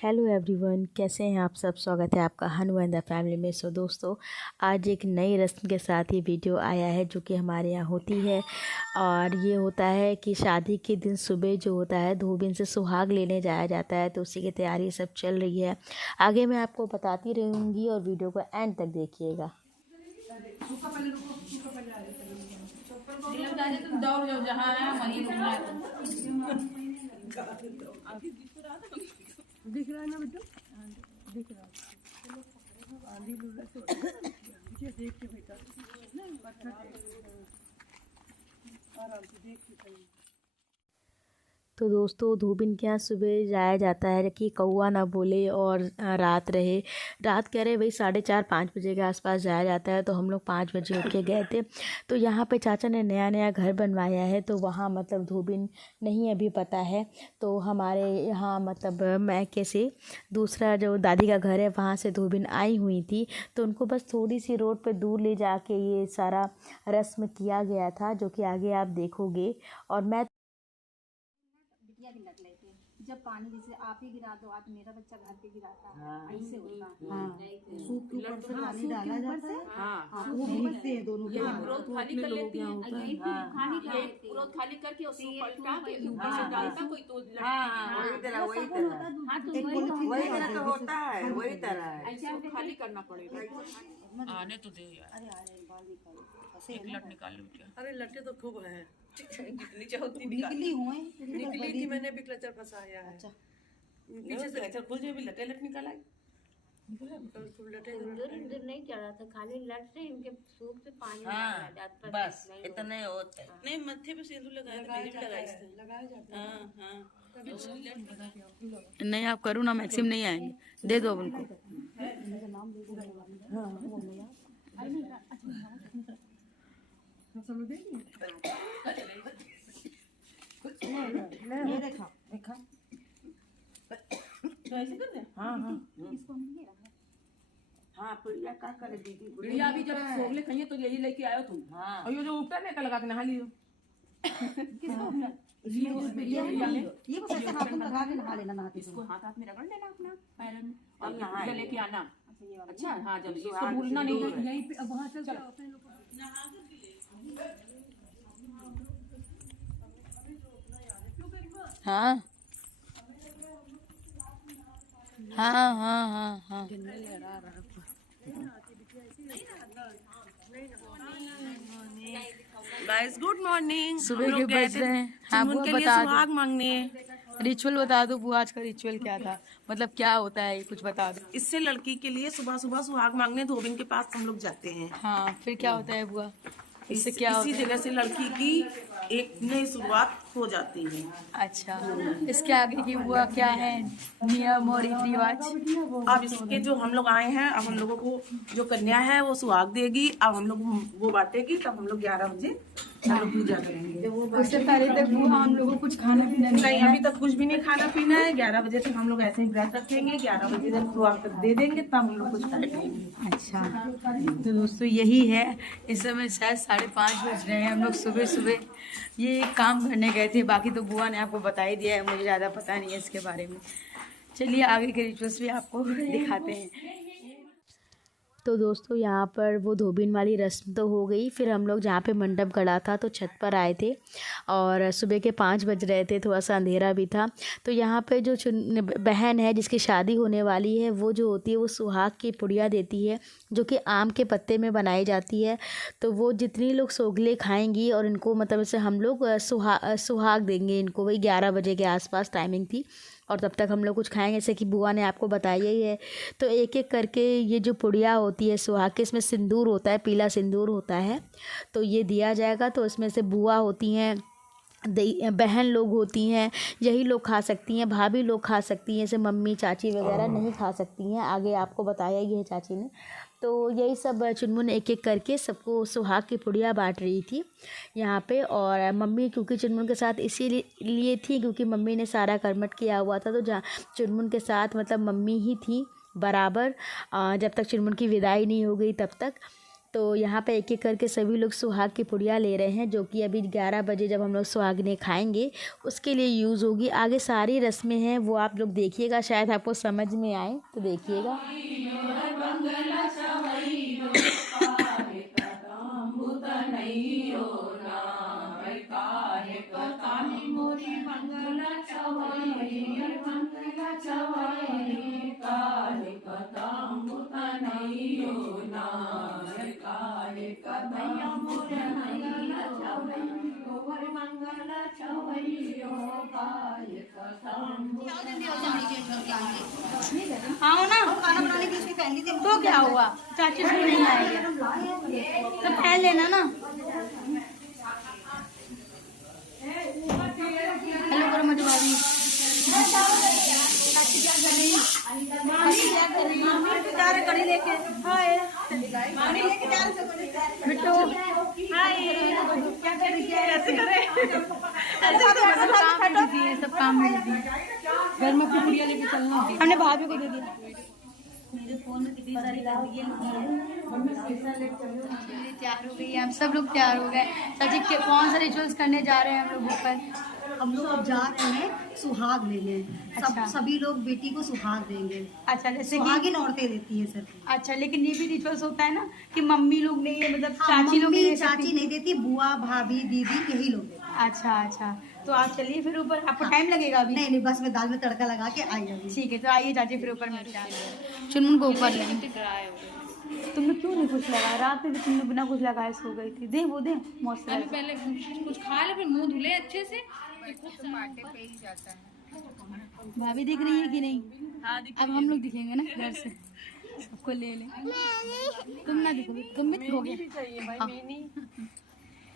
Hello everyone, कैसे हैं आप सब। स्वागत है आपका हनु एंड द फैमिली में। सो दोस्तों, आज एक नई रस्म के साथ ये वीडियो आया है जो कि हमारे यहाँ होती है। और ये होता है कि शादी के दिन सुबह जो होता है धोबिन से सुहाग लेने जाया जाता है, तो उसी की तैयारी सब चल रही है। आगे मैं आपको बताती रहूँगी और वीडियो को एंड तक देखिएगा। दिख रहा है ना बेटा, दिख रहा है। आंधी लूला तो देख के बेटा, पत्थर आराम से देख के चलिए। तो दोस्तों, धोबिन के यहाँ सुबह जाया जाता है कि कौवा ना बोले और रात रहे। रात कह रहे वही 4:30-5 बजे के आसपास जाया जाता है। तो हम लोग 5 बजे उठ के गए थे। तो यहाँ पे चाचा ने नया घर बनवाया है, तो वहाँ मतलब धोबिन नहीं अभी पता है। तो हमारे यहाँ मतलब मैके से दूसरा जो दादी का घर है वहाँ से धोबिन आई हुई थी। तो उनको बस थोड़ी सी रोड पे दूर ले जाके ये सारा रस्म किया गया था, जो कि आगे आप देखोगे। और मैं बिटिया भी लग लेते जब पानी जैसे आप ही गिरा दो, आज मेरा बच्चा घर पे गिराता है। हाँ। ऐसे होगा। सूप के ऊपर से पानी डाला जाता है। वो भीगते हैं दोनों के। खाली कर लेती है, यही खाली कर लेते हैं। पुरोध खाली करके और सूप पलटा के ऊपर से डालता कोई तो वही तरह वही तरह तो होता है, वही तरह है। ऐसे खाली करना पड़ेगा। आने तो दे यार, अरे बाल निकालो। एक लट निकाल लो क्या। अरे लट्टे तो खूब है, जितनी चाहती निकली हुए निकली थी, मैंने भी क्लचर फंसाया है। पीछे से अच्छा खुल जो भी लटे लट निकाल आई। सिंदूर नहीं चढ़ा था, खाली लट से इनके सूप से पानी बस इतने होते हैं। नहीं, मत्थे पे सिंदूर लगाया था, मेरी भी लगाई थी। लगाया जाता है। हां नहीं, आप करो ना, मैक्सिम नहीं आएंगे, दे दो उनको। ये देखा देखा। तो ऐसे कर दे। हाँ हाँ हाँ, पिड़िया क्या करे दीदी? बिड़िया भी जब सोगले खाइए तो यही लेके आयो तुम। हाँ। और ये जो ऊपर ने का लगा के नहा लियो। ये बस ऐसे हाथ में लगा के नहा लेना, नहाते इसको हाथ में रगड़ लेना अपना पैर में और नहा और लेके आना। अच्छा हाँ, जब इसको हाथ भूलना नहीं सिंदूर है। यहीं पे अब वहाँ चल के हाँ हाँ हाँ हाँ हाँ। Guys good morning. सुबह के बज रहे हैं। हाँ, बुआ बता सुहाग मांगने। दो, रिचुअल बता दो बुआ, आज का रिचुअल क्या था, मतलब क्या होता है, कुछ बता दो। इससे लड़की के लिए सुबह सुबह सुहाग मांगने धोबिन के पास हम लोग जाते हैं। हाँ, फिर क्या होता है बुआ, इससे क्या इसी होता है? जगह से लड़की की एक नई शुरुआत हो जाती है। अच्छा, इसके आगे की बुआ क्या है नियम और रीति रिवाज? अब इसके जो हम लोग आए हैं, अब हम लोगों को जो कन्या है वो सुहाग देगी। अब हम लोग वो बांटेगी, तब हम लोग 11 बजे हम लोग पूजा करेंगे। उससे पहले तक बुआ हम लोगों को कुछ खाना पीना नहीं, अभी तक कुछ भी नहीं खाना पीना है। 11 बजे तक हम लोग ऐसे ही व्रत रखेंगे। 11 बजे तक सुहाग तक दे देंगे, तब हम लोग कुछ खाएंगे। अच्छा, तो दोस्तों यही है। इस समय शायद 5:30 बज रहे हैं। हम लोग सुबह सुबह ये काम करने गए थे। बाकी तो बुआ ने आपको बता ही दिया है, मुझे ज़्यादा पता नहीं है इसके बारे में। चलिए आगे के रिचुअल्स भी आपको दिखाते हैं। तो दोस्तों, यहाँ पर वो धोबिन वाली रस्म तो हो गई। फिर हम लोग जहाँ पे मंडप गड़ा था तो छत पर आए थे और सुबह के 5 बज रहे थे, थोड़ा सा अंधेरा भी था। तो यहाँ पे जो बहन है जिसकी शादी होने वाली है, वो जो होती है वो सुहाग की पुड़िया देती है, जो कि आम के पत्ते में बनाई जाती है। तो वो जितनी लोग सोगले खाएंगी और इनको मतलब से हम लोग सुहाग देंगे इनको। वही 11 बजे के आसपास टाइमिंग थी और तब तक हम लोग कुछ खाएंगे, जैसे कि बुआ ने आपको बताया ही है। तो एक एक करके ये जो पुड़िया होती है सुहाग के, इसमें सिंदूर होता है, पीला सिंदूर होता है, तो ये दिया जाएगा। तो इसमें से बुआ होती हैं, बहन लोग होती हैं, यही लोग खा सकती हैं। भाभी लोग खा सकती हैं, जैसे मम्मी चाची वगैरह नहीं खा सकती हैं। आगे आपको बताया ही है चाची ने। तो यही सब चुनमुन एक एक करके सबको सुहाग की पुड़िया बांट रही थी यहाँ पे। और मम्मी क्योंकि चुनमुन के साथ इसीलिए थी क्योंकि मम्मी ने सारा कर्मठ किया हुआ था। तो जहाँ चुनमुन के साथ मतलब मम्मी ही थी बराबर, जब तक चुनमुन की विदाई नहीं हो गई तब तक। तो यहाँ पे एक एक करके सभी लोग सुहाग की पुड़िया ले रहे हैं, जो कि अभी 11 बजे जब हम लोग सुहागने खाएंगे उसके लिए यूज़ होगी। आगे सारी रस्में हैं वो आप लोग देखिएगा, शायद आपको समझ में आए तो देखिएगा। आओ ना, खाना बनाने के लिए उसकी पहन ली थी। तो क्या हुआ, चाची फिर नहीं आएंगे तो पहन लेना ना। हेलो करो मुझे भाभी। चाची क्या कर रही है? मामी क्या कर रही है? मामी जा रहे कड़ी लेके। हाय मामी लेके जा रहे बिट्टू। हाय क्या कर रही है? ऐसे करे सब काम में बिजी है। घर में पुड़िया लेके चलना, हमने भाभी को दे दिया। मेरे फोन में कितनी सारी गंदगी तैयार हो गई है, हम सब लोग तैयार हो गए। चाची के कौन सा रिचुअल्स करने जा रहे हैं हम लोग ऊपर? हम लोग जा रहे हैं सुहाग लेने। अच्छा। सभी लोग बेटी को सुहाग देंगे। अच्छा, जैसे कि सुहागिन औरतें देती है सर। अच्छा, लेकिन ये भी रिचुअल्स होता है ना कि मम्मी लोग नहीं है, मतलब हाँ, चाची लोग मम्मी नहीं चाची नहीं देती, बुआ भाभी दीदी यही लोग देते हैं। अच्छा अच्छा, तो आप चलिए फिर ऊपर। आपको टाइम लगेगा अभी? नहीं नहीं, बस मैं दाल में तड़का लगा के आई जाऊंगी। ठीक है, तो आइए चाची फिर ऊपर मिलते हैं। चुनमुन को ऊपर लेंगे। तुमने क्यों नहीं कुछ लगाया? रात में भी तुमने बिना कुछ लगाए सो गई थी। दे वो दे मॉइस्चराइजर। पहले कुछ खा ले फिर मुंह धुले अच्छे से। भाभी दिख रही है कि नहीं? अब हम लोग दिखेंगे ना घर से, सबको ले ले। तुम ना दिखो, तुम भी हो गया। हाँ।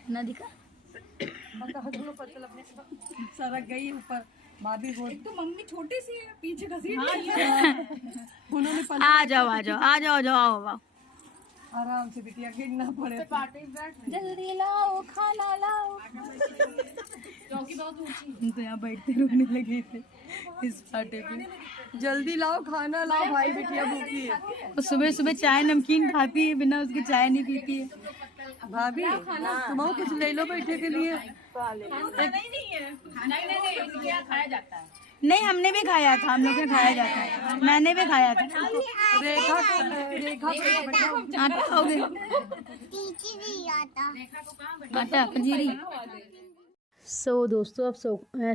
ना दिखा सरक गई ऊपर। भाभी बोल तो मम्मी छोटी सी है, पीछे घसीट उन्होंने आ जाओ आ जाओ आ जाओ जाओ आओ। आराम से बिटिया गिरना पड़े। जल्दी लाओ खाना लाओ। चौकी बहुत ऊंची। हम तो यहाँ बैठते रोने लगे थे इस पार्टी पे। जल्दी लाओ खाना लाओ भाई, बिटिया भूखी है। वो सुबह सुबह चाय नमकीन खाती है, बिना उसके चाय नहीं पीती है। भाभी तुम कुछ ले लो बैठे के लिए। नहीं खाया जाता है। नहीं, हमने भी खाया था, हम लोग ने खाया जाता है, मैंने भी खाया था। रेखा रेखा आटा हो गया, आटा पंजीरी। सो दोस्तों अब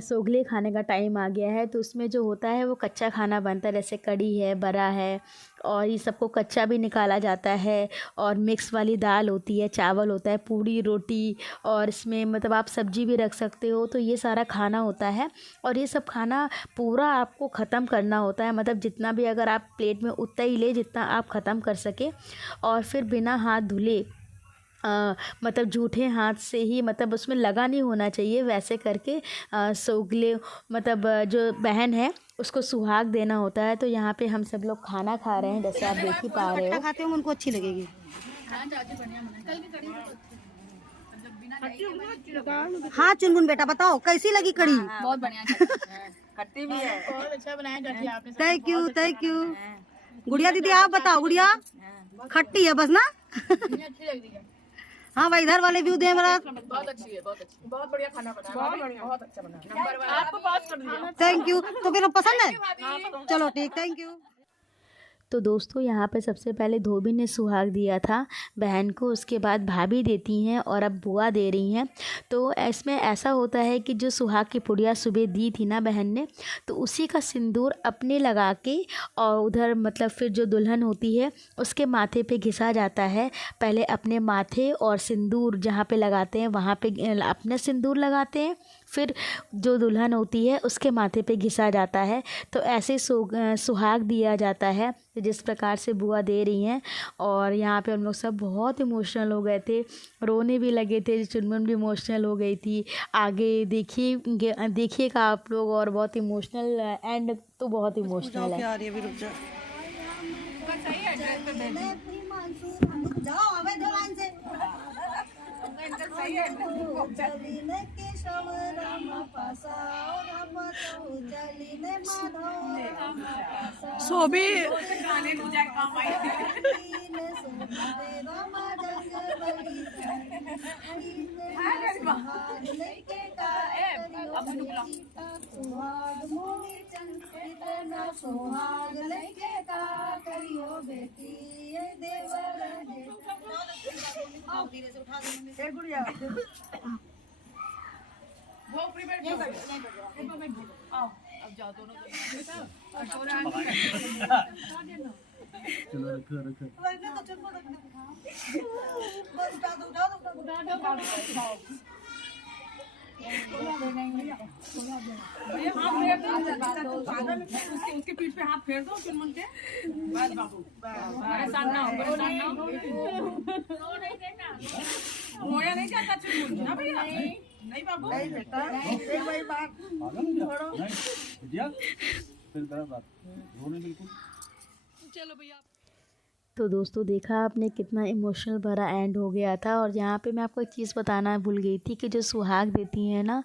सोगले खाने का टाइम आ गया है। तो उसमें जो होता है वो कच्चा खाना बनता है, जैसे कड़ी है, बड़ा है, और ये सबको कच्चा भी निकाला जाता है। और मिक्स वाली दाल होती है, चावल होता है, पूड़ी रोटी, और इसमें मतलब आप सब्जी भी रख सकते हो। तो ये सारा खाना होता है और ये सब खाना पूरा आपको ख़त्म करना होता है। मतलब जितना भी अगर आप प्लेट में उतना ही ले जितना आप ख़त्म कर सके, और फिर बिना हाथ धुले मतलब झूठे हाथ से ही, मतलब उसमें लगा नहीं होना चाहिए, वैसे करके सोगले मतलब जो बहन है उसको सुहाग देना होता है। तो यहाँ पे हम सब लोग खाना खा रहे हैं, जैसे आप देख ही पा रहे हो। खाते हो उनको अच्छी लगेगी। हाँ चुनमुन बेटा बताओ कैसी लगी कड़ी? बहुत बढ़िया, खट्टी भी है, बहुत अच्छा बनाया चाची आपने। Thank you thank you. गुड़िया दीदी आप बताओ, गुड़िया खट्टी है बस ना? अच्छी लग रही है। हाँ भाई इधर वाले व्यू दें बड़ा। बहुत अच्छी है, बहुत अच्छी, बहुत बढ़िया खाना बनाया, बहुत बढ़िया, बहुत अच्छा बना। नंबर 1 आपको पास कर दिया। Thank you. तो फिर पसंद है? चलो ठीक, थैंक यू। तो दोस्तों यहाँ पे सबसे पहले धोबी ने सुहाग दिया था बहन को, उसके बाद भाभी देती हैं और अब बुआ दे रही हैं। तो इसमें ऐसा होता है कि जो सुहाग की पुड़िया सुबह दी थी ना बहन ने, तो उसी का सिंदूर अपने लगा के और उधर मतलब फिर जो दुल्हन होती है उसके माथे पे घिसा जाता है। पहले अपने माथे और सिंदूर जहाँ पे लगाते हैं वहाँ पे अपना सिंदूर लगाते हैं, फिर जो दुल्हन होती है उसके माथे पे घिसा जाता है। तो ऐसे सुहाग दिया जाता है जिस प्रकार से बुआ दे रही हैं। और यहाँ पे हम लोग सब बहुत इमोशनल हो गए थे, रोने भी लगे थे, चुनमुन भी इमोशनल हो गई थी। आगे देखिएगा आप लोग, और बहुत इमोशनल एंड तो बहुत इमोशनल है। सोबी सुहाग लइके का करियो बेटी ये देवर ए गुड़िया वो ऊपरी बैठ जाओ। अब जाओ दोनों चलो रखो रखो। भैया हाथ फेर दो, उसके पीठ पे हाथ फेर दो चुनमुन के। बस बाबू परेशान ना हो, परेशान ना हो। रोया नहीं जाता चुनमुन ना भैया, नहीं बाबू नहीं बेटा एक वही बात छोड़ो। भैया फिर बड़ा बात रोने बिल्कुल। चलो भैया। तो दोस्तों देखा आपने कितना इमोशनल भरा एंड हो गया था। और यहाँ पे मैं आपको एक चीज़ बताना भूल गई थी कि जो सुहाग देती हैं ना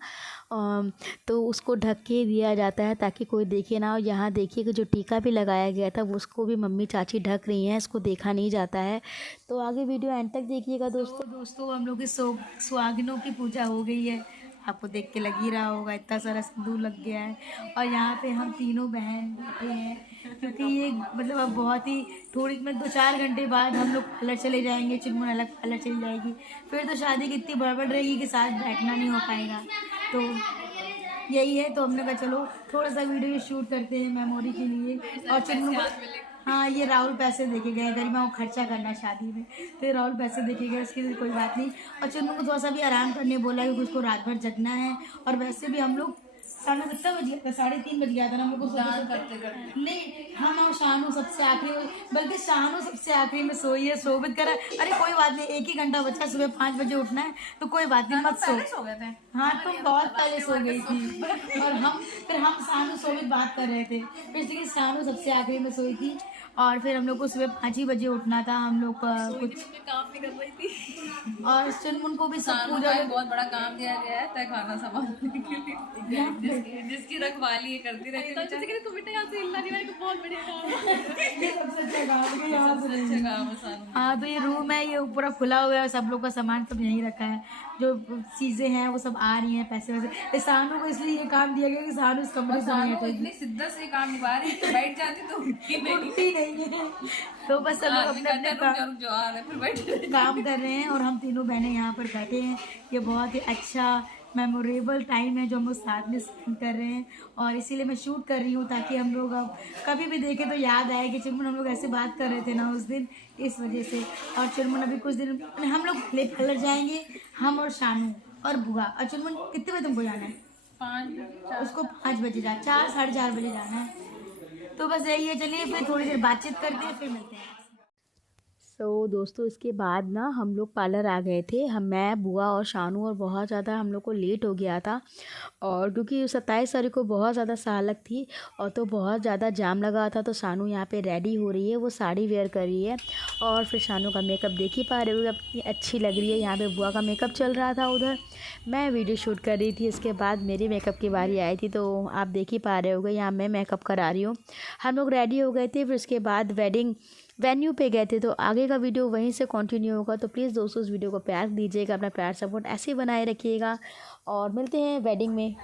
तो उसको ढक के दिया जाता है ताकि कोई देखे ना। और यहाँ देखिए कि जो टीका भी लगाया गया था वो उसको भी मम्मी चाची ढक रही हैं, इसको देखा नहीं जाता है। तो आगे वीडियो एंड तक देखिएगा दोस्तों हम लोग की सुहागिनों की पूजा हो गई है, आपको देख के लग ही रहा होगा इतना सारा सिंदूर लग गया है। और यहाँ पे हम तीनों बहन बैठे हैं क्योंकि ये मतलब अब बहुत ही थोड़ी में 2-4 घंटे बाद हम लोग पार्लर चले जाएंगे, चुनमुन अलग पार्लर चली जाएगी, फिर तो शादी की इतनी बड़बड़ रहेगी कि साथ बैठना नहीं हो पाएगा। तो यही है, तो हमने कहा चलो थोड़ा सा वीडियो शूट करते हैं मेमोरी के लिए। और चुनमुन हाँ ये राहुल पैसे देके गए, गरिमा को खर्चा करना शादी में, तो राहुल पैसे देके गए, उसकी कोई बात नहीं। और चुनमुन को थोड़ा सा भी आराम करने बोला क्योंकि उसको रात भर जगना है। और वैसे भी हम लोग शानू कितना बज गया था, 3:30 बज गया था ना हम लोग को करते करते। नहीं हम और शानू सबसे आखिरी, बल्कि शानू सबसे आखिरी में सोई है, सोबित करा। अरे कोई बात नहीं, 1 ही घंटा बचा, सुबह 5 बजे उठना है तो कोई बात नहीं, मत सो गए थे। हाँ तुम बहुत पहले सो गई थी। और हम शानू सोबित बात कर रहे थे, इसलिए शानू सबसे आखिरी में सोई थी। और फिर हम लोग को सुबह 5 ही बजे उठना था। हम लोग कुछ काम भी कर रही थी और चुनमुन को भी सब पूजा बहुत बड़ा काम दिया गया है तय खाना संभालने के लिए, जिसकी रखवाली ये करती रहती है। तुम बेटा यहाँ से हिलना नहीं, मेरे को बहुत बढ़िया काम है। ये सबसे अच्छा काम है यहाँ से। अच्छा काम है सानू। हाँ तो ये रूम है, ये पूरा खुला हुआ है, सब लोग का सामान सब यहीं रखा है, जो चीजें हैं वो सब आ रही हैं पैसे वैसे। सानू को इसलिए ये काम दिया गया कि सानू इस कमरे से नहीं हटेगी, इतनी शिद्दत से काम निभा रही है, बैठ जाती तो उठती नहीं है। तो बस सब लोग अपने अपने काम कर रहे हैं और हम तीनों बहनें यहाँ पर बैठे हैं। ये बहुत ही अच्छा मेमोरेबल टाइम है जो हम लोग साथ में स्पेंड कर रहे हैं, और इसीलिए मैं शूट कर रही हूँ ताकि हम लोग अब कभी भी देखें तो याद आए कि चुनमुन हम लोग ऐसे बात कर रहे थे ना उस दिन, इस वजह से। और चुनमुन अभी कुछ दिन हम लोग पार्लर जाएंगे, हम और शानू और बुआ। और चुनमुन कितने बजे तुमको जाना है? 5 उसको 5 बजे जाना, 4 साढ़े 4 बजे जाना है। तो बस यही है, चलिए फिर थोड़ी देर बातचीत करते हैं, फिर मिलते हैं। दोस्तों इसके बाद ना हम लोग पार्लर आ गए थे, मैं बुआ और शानू, और बहुत ज़्यादा हम लोग को लेट हो गया था। और क्योंकि 27 तारीख को बहुत ज़्यादा सालक थी और तो बहुत ज़्यादा जाम लगा था। तो शानू यहाँ पे रेडी हो रही है, वो साड़ी वेयर कर रही है। और फिर शानू का मेकअप देख ही पा रहे हो, अपनी अच्छी लग रही है। यहाँ पे बुआ का मेकअप चल रहा था, उधर मैं वीडियो शूट कर रही थी। इसके बाद मेरी मेकअप की बारी आई थी, तो आप देख ही पा रहे होगे यहाँ मैं मेकअप करा रही हूँ। हम लोग रेडी हो गए थे, फिर उसके बाद वेन्यू पे गए थे। तो आगे का वीडियो वहीं से कंटिन्यू होगा। तो प्लीज़ दोस्तों इस वीडियो को प्यार दीजिएगा, अपना प्यार सपोर्ट ऐसे ही बनाए रखिएगा और मिलते हैं वेडिंग में।